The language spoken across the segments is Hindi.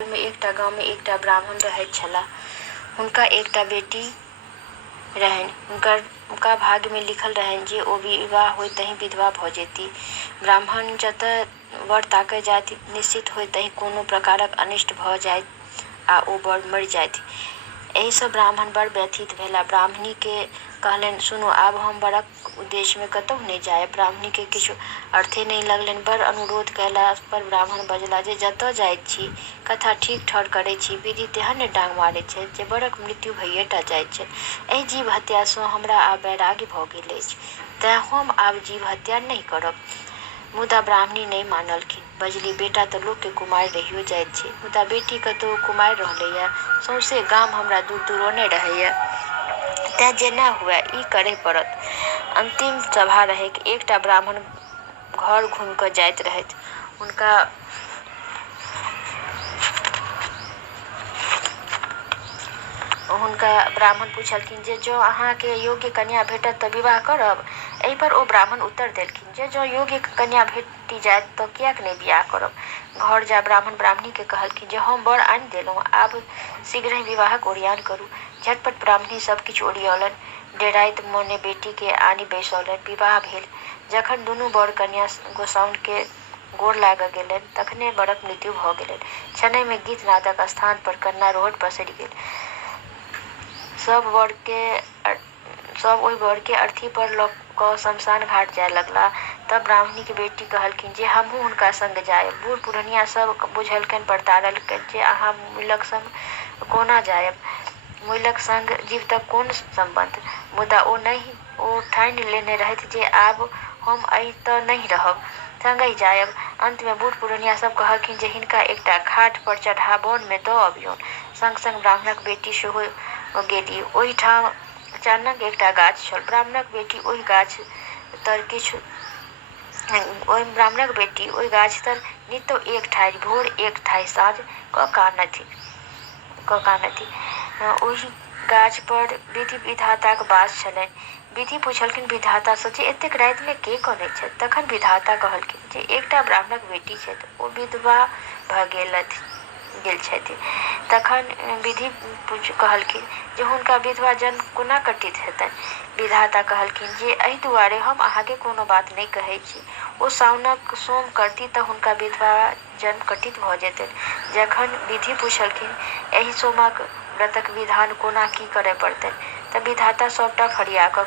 में एकटा गाँव में एकटा ब्राह्मण रहैत छलाह। हुनका एकटा बेटी रहनि। हुनका भाग्य में लिखल रहनि जे ओ विवाह होइतहि विधवा भऽ जेती। ब्राह्मण जतय वर ताकय जाइत निश्चित होइतहि कोनो प्रकारक अनिष्ट भऽ जाइत आ ओ वर मरि जाइत। एहि सँ ब्राह्मण बड़ व्यथित भेला। ब्राह्मणी के कहलनि, सुनू, आब हम बरक उद्देश्य में कतहु नहि जायब। ब्राह्मणी के किछु अर्थे नहि लगलनि। बड़ अनुरोध कयला पर ब्राह्मण बजला जे जतऽ जाइत छी कथा ठीक ठौर करैत छी, विधि तेहन डांग मारैत छै जे बड़क मृत्यु भइए टा जाइत छै। एहि जीव हत्या सँ हमरा आब वैराग्य भऽ गेल अछि, तेँ हम आब जीव हत्या नहि करब। मुदा ब्राह्मणी नहि मानलखिन। बजली, बेटा तऽ लोक के कुमारि रहियो जाइत छै, मुदा बेटी कतहु कुमारि रहलैए। सौंसे गाम हमरा दूर दूरोने रहैए, तेँ जेना हुए ई करय पड़त। अंतिम सभा रहैक। एकटा ब्राह्मण घर घुमि कऽ जाइत रहथि। हुनका ब्राह्मण पूछलखिन जे जँ अहाँके योग्य कन्या भेटत तऽ विवाह करब। एहि पर ओ ब्राह्मण उत्तर देलखिन जे जँ योग्य कन्या भेटि जायत तऽ किएक नहि बियाह करब। घर जा ब्राह्मण ब्राह्मणी के कहलखिन जे हम बर आनि देलहुँ, आब शीघ्रहि विवाहक ओरियान करू। झटपट ब्राह्मणी सब किछु ओरियौलनि। डेराइत मोने बेटी के आनि बैसौलनि। विवाह भेल। जखन दुनू बर कन्या गोसाउन के गोर लागऽ गेलनि तखने बरक मृत्यु भऽ गेलनि। क्षणे में गीत नादक स्थान पर कन्ना रोहट पसरि गेल। सब ओहि बर के अर्थी पर लऽ कऽ शमशान घाट जाय लगलाह। तब ब्राह्मणी के बेटी कहलखिन जे हमहूँ हुनका संग जायब। बूढ़ पुरनिया सब बुझलकनि, परतारलकनि जे अहाँ मूलक संग कोना जायब। मूलक संग जीवितक कोन संबंध। मुदा ओ ठानि लेने रहथि जे आब हम एतऽ नहि रहब, संगहि जायब। अंत में बूढ़ पुरनिया सब कहलखिन जे हिनका एकटा खाट पर चढ़ा वन में दऽ अबियौन। संग संग ब्राह्मणक बेटी सेहो गेली। ओहि ठाम अचानक एकटा गाछ छल। ब्राह्मणक बेटी ओहि गाछ तर नित्य एक ठाढ़ि भोर एक ठाढ़ि साँझ क कानथि। ओहि गाछ पर विधि विधाताक वास छलनि। विधि पूछलखिन विधाता सँ जे एतेक राति में के कनैत छथि। तखन विधाता कहलखिन जे एकटा ब्राह्मणक बेटी छथि, ओ विधवा भऽ गेल छथि। तखन विधि कहलखिन जे हुनका विधवा जन्म कोना कटित हेतनि। विधाता कहलखिन जे एहि दुआरे हम अहाँके कोनो बात नहि कहै छी। ओ साउनक सोम करती तऽ हुनका विधवा जन्म कटित भऽ जेतनि। जखन विधि पूछलखिन एहि सोमक व्रतक विधान कोना की करय पड़तनि, तऽ विधाता सबटा फरिया कऽ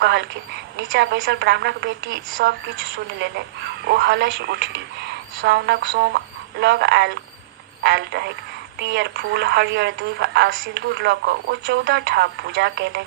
कहलखिन। नीचाँ बैसल ब्राह्मणक बेटी सब किछु सुनि लेलनि। ओ हलसि उठली। साउनक सोम लग आयल रहैक। पियर फूल, हरियर दूभि आ सिन्दूर लऽ कऽ ओ 14 ठाम पूजा कयलनि।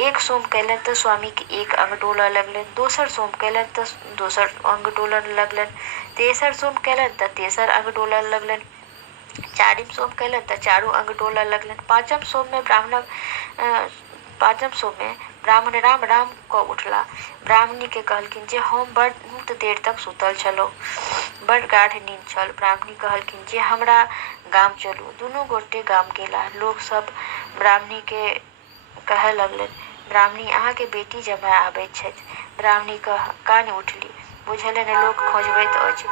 एक सोम कयलनि तऽ स्वामी के एक अंग डोलऽ लगलनि। दोसर सोम कयलनि तऽ दोसर अंग डोलऽ लगलनि। तेसर सोम कयलनि तऽ तेसर अंग डोलऽ लगलनि। चारिम सोम कयलनि तऽ चारू अंग डोलऽ लगलनि। पाँचम सोम में ब्राह्मण राम राम कऽ उठला। ब्राह्मणी के कहलखिन जे हम बहुत देर तक सुतल छलहुँ, बड़ गाढ़ नींद छल। ब्राह्मणी कहलखिन जे हमरा गाम चलू। दुनू गोटे गाम गेलाह। लोक सब ब्राह्मणी के कहय लगलनि, ब्राह्मणी, अहाँके बेटी जमाय आबैत छथि। ब्राह्मणी कानि उठली। बुझलनि लोक खोजबैत अछि।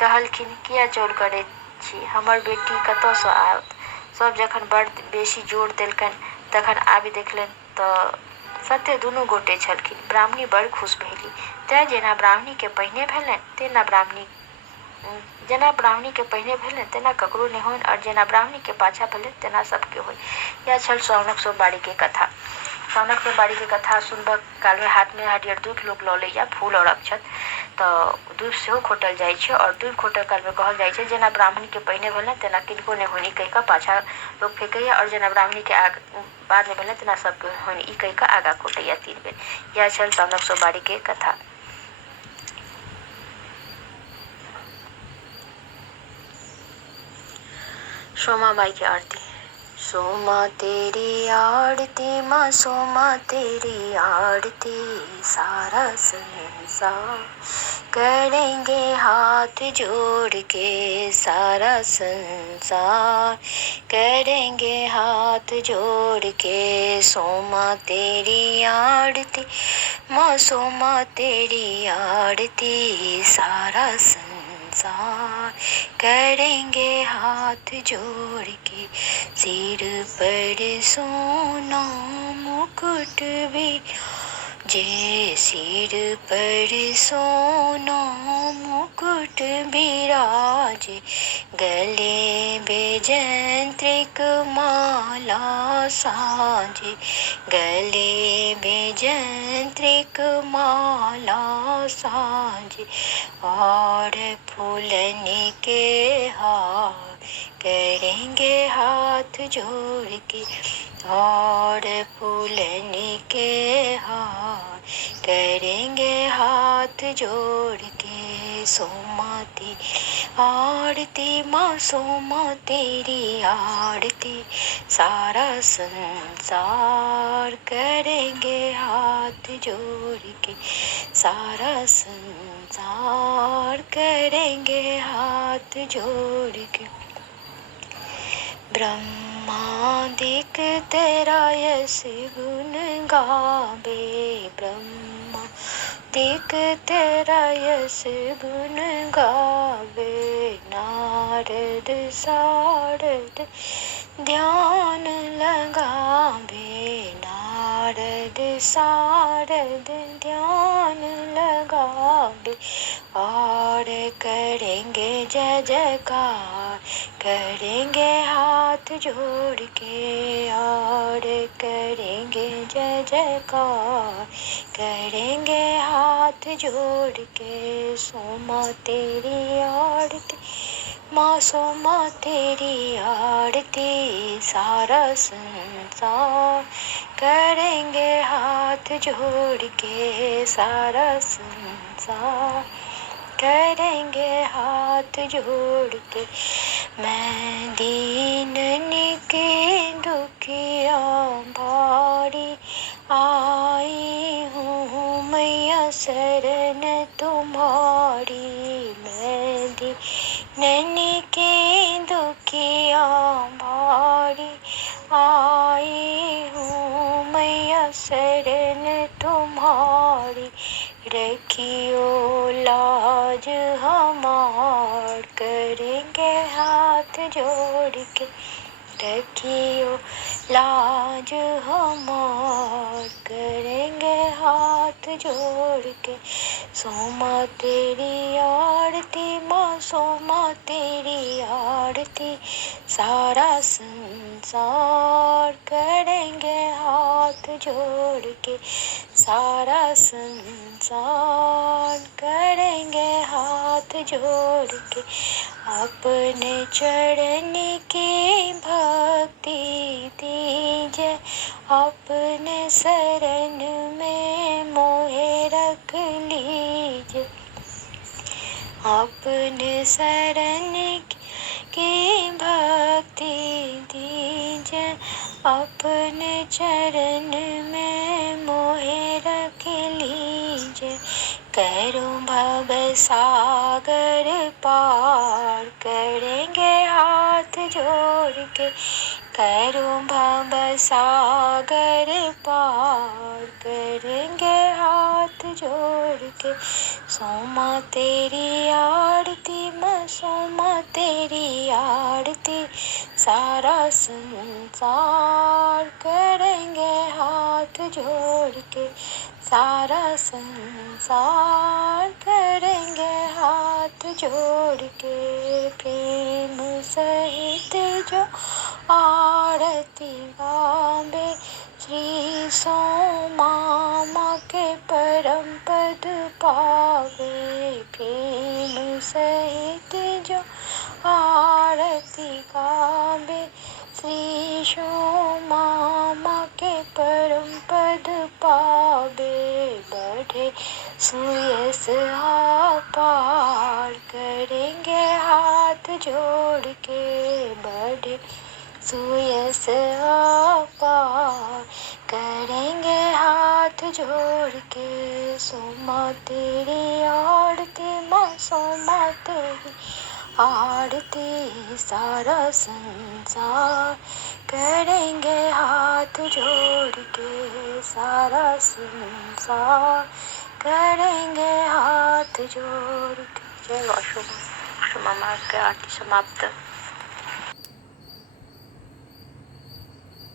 कहलखिन, किया चौल करैत छी, हमर बेटी कतऽ सँ आओत। सब जखन बड़ बेसी जोर देलकनि तखन आबि देखलनि तऽ सत्ते दुनू गोटे छलखिन। ब्राह्मणी बड़ खुश भेली। तेँ जेना ब्राह्मणी के पहिने भेलनि तेना ककरो नहि होनि, और जेना ब्राह्मणी के पाछा भेलनि तेना सबके होनि। यह छल साउनक सोमवारी के कथा। साउनक सोमवारी के कथा सुनबऽ काल में हाथ में हरियर दूधि लोक लऽ लैया, फूल और अक्षत। तऽ दूधि सेहो खोटल जाइ छै, और दूधि खोटल काल में कहल जाइ छै जेना ब्राह्मणी के पहिने भेलनि तेना किनको नहि होनि, ई कहि कऽ पाछा लोक फेंकैया, और जेना ब्राह्मणी के बाद में भेलनि तेना सबके होनि, ई कहि कऽ आगाँ खोटैया 3 बेर। यह छल साउनक सोमवारी के कथा। सोमा माई की आरती। सोमा तेरी आरती माँ, सोमा तेरी आरती, सारा संसार करेंगे हाथ जोड़ के, सारा संसार करेंगे हाथ जोड़ के। सोमा तेरी आरती माँ, सोमा तेरी आरती, सारा संसार संसार करेंगे हाथ जोड़ के। सिर पर सोना मुकुट भी जे सिर पर सोना मुकुट बिराजे, गले बेजंत्रिक माला साजे, गले बेजंत्रिक माला साजे। और फूलन के हार करेंगे हाथ जोड़ के, और फूलन के हार करेंगे हाथ जोड़ के। सोमा तेरी आरती माँ, सोमा तेरी आरती, सारा संसार करेंगे हाथ जोड़ के, सारा संसार करेंगे हाथ जोड़ के। ब्रह्मादिक तेरा यश गुण गावे, ब्रह्मादिक तेरा यश गुण गावे। नारद सारद ध्यान लगावे, नारद सारद ध्यान लगावे। और करेंगे जय जयकार, करेंगे हाथ जोड़ के, और करेंगे जय जयकार, करेंगे हाथ जोड़ के। सोमा तेरी आरती माँ, सोमा तेरी आरती, सारा संसार करेंगे हाथ जोड़ के, सारा संसार करेंगे हाथ जोड़ के। मैं दीनन के दुखिया भारी आई हूँ मैया शरण तुम्हारी। मैं दीनन के दुखिया भारी आई हूँ मैया शरण तुम्हारी। रखियो लाज हमार, करेंगे हाथ जोड़ के, रखियो लाज हमार, करेंगे हाथ जोड़ के। सोमा तेरी आरती माँ, सोमा तेरी आरती, सारा संसार करेंगे हाथ जोड़ के, सारा संसार करेंगे हाथ जोड़ के। अपने चरण की भक्ति दीजिए, अपने शरण में मोहे रख लीजिए, अपने शरण की भक्ति दीजिए, अपने चरण में मोहे रख लीजिए। करो भव सागर पार, करेंगे हाथ जोड़ के, करो भव सागर पार, करेंगे हाथ जोड़ के। सोमा तेरी आरती माँ, सोमा तेरी आरती, सारा संसार करेंगे हाथ जोड़ के, सारा संसार करेंगे हाथ जोड़ के। प्रेम सहित जो आरती गावे, श्री सोमा माँ के परम पद पावे। प्रेम सहित जो आरती गावे, श्री सोमा माँ के परम पद पावे। बढ़े सुयस पार, करेंगे हाथ जोड़ के, बढ़े सुयस पार, करेंगे हाथ जोड़ के। सोमा तेरी आरती माँ, सोमा तेरी आरती, सारा संसार करेंगे हाथ जोड़ के, सारा संसार करेंगे हाथ जोड़ के। जय गौ। मामा के आरती समाप्त।